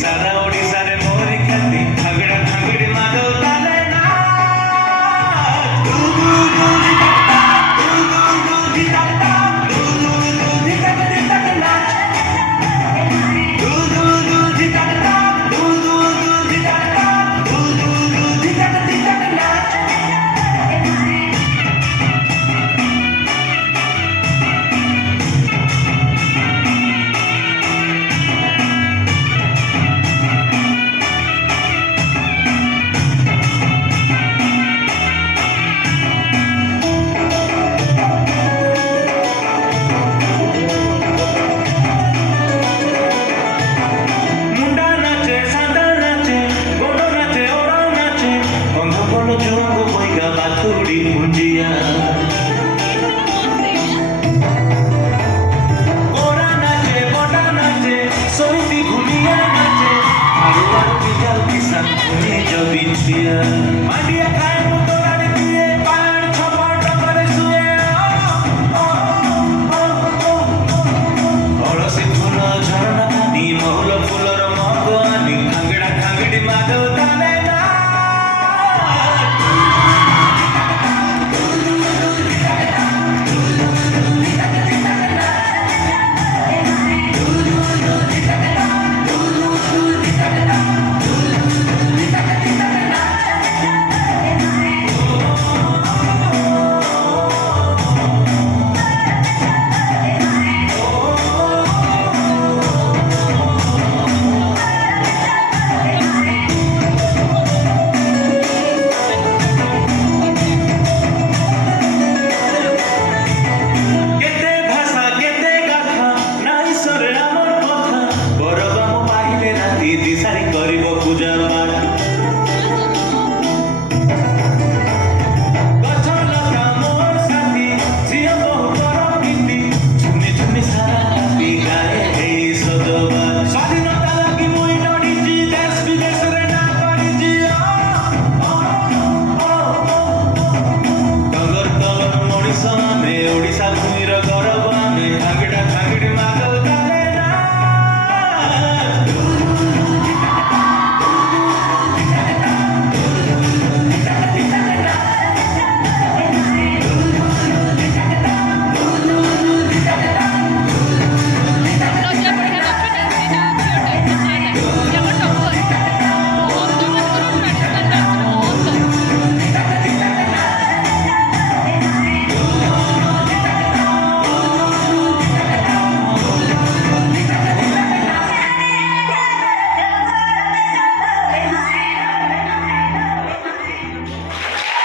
सारा ओडिसा रे मोरी ख्याति थागड़ा थागड़ी मादो ताले ना दू दू दू दी तकता दू दू दू दी तकता दू दू दू दी तकना दू दू दू दी तकता दू दू दू दी तकता दू दू दू दी तकना Jungo boiga baturi punjia Ora nache bota nache soiti ghumiya nache aru bigal kisan kuni jo bintia